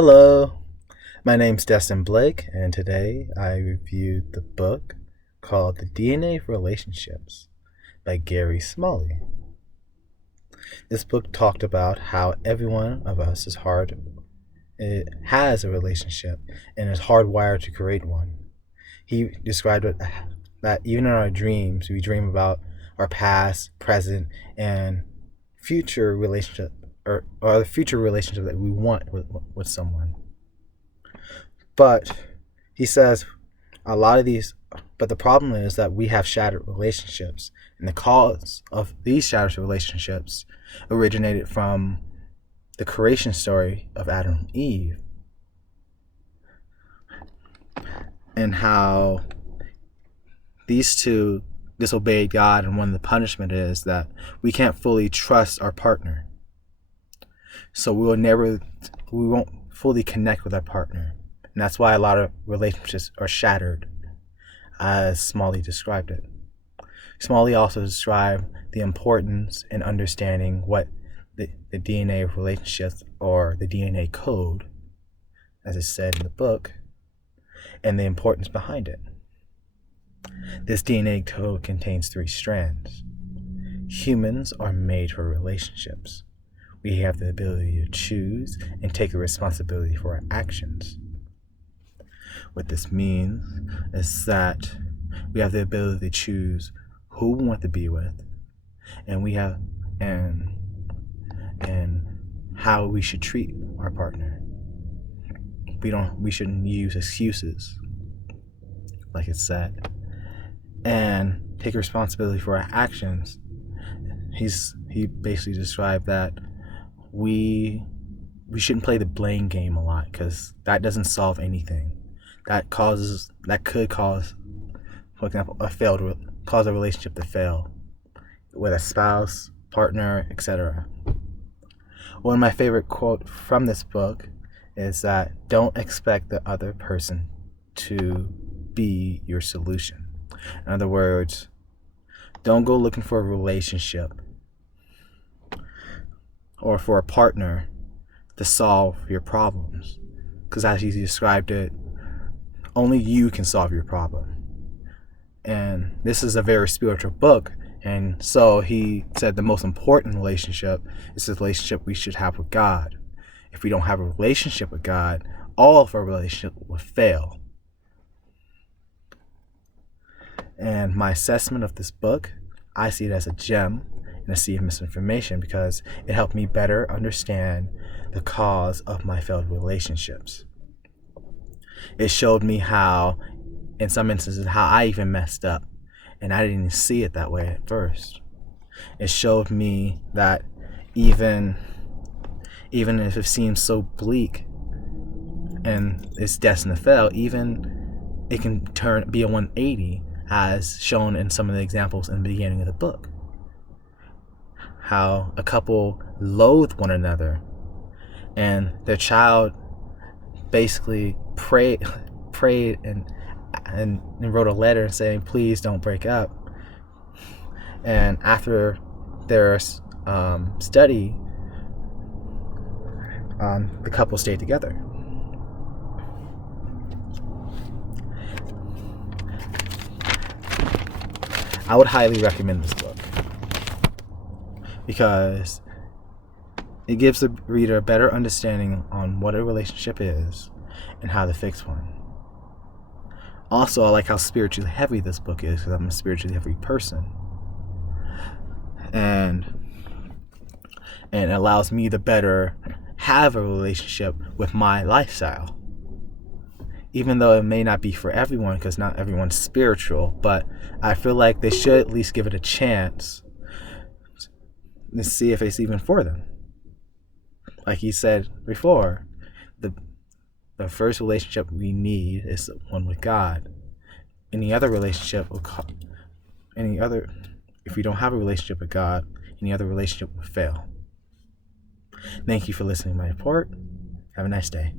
Hello, my name's Destin Blake, and today I reviewed the book called The DNA of Relationships by Gary Smalley. This book talked about how every one of us it has a relationship and is hardwired to create one. He described it that even in our dreams, we dream about our past, present, and future relationship or the future relationship that we want with someone. But he says a lot of these, but the problem is that we have shattered relationships. And the cause of these shattered relationships originated from the creation story of Adam and Eve and how these two disobeyed God. And one of the punishment is that we can't fully trust our partner. So we won't fully connect with our partner. And that's why a lot of relationships are shattered, as Smalley described it. Smalley also described the importance in understanding what the DNA of relationships, or the DNA code, as is said in the book, and the importance behind it. This DNA code contains 3 strands. Humans are made for relationships. We have the ability to choose and take responsibility for our actions. What this means is that we have the ability to choose who we want to be with, and how we should treat our partner. We shouldn't use excuses, like it said, and take responsibility for our actions. He basically described that we shouldn't play the blame game a lot, because that doesn't solve anything. That could cause, for example, cause a relationship to fail with a spouse, partner, etc. One of my favorite quotes from this book is that don't expect the other person to be your solution. In other words, don't go looking for a relationship or for a partner to solve your problems, because as he described it, only you can solve your problem. And this is a very spiritual book, and so he said the most important relationship is the relationship we should have with God. If we don't have a relationship with God, all of our relationships will fail. And my assessment of this book, I see it as a gem in a sea of misinformation, because it helped me better understand the cause of my failed relationships. It showed me how, in some instances, how I even messed up, and I didn't even see it that way at first. It showed me that even if it seems so bleak and it's destined to fail, even it can be a 180, as shown in some of the examples in the beginning of the book. How a couple loathe one another, and their child basically prayed and wrote a letter saying, please don't break up. And after their study, the couple stayed together. I would highly recommend this book, because it gives the reader a better understanding on what a relationship is and how to fix one. Also, I like how spiritually heavy this book is, because I'm a spiritually heavy person. And it allows me to better have a relationship with my lifestyle. Even though it may not be for everyone, because not everyone's spiritual, but I feel like they should at least give it a chance to see if it's even for them. Like he said before, the first relationship we need is the one with God. If we don't have a relationship with God, any other relationship will fail. Thank you for listening to my report. Have a nice day.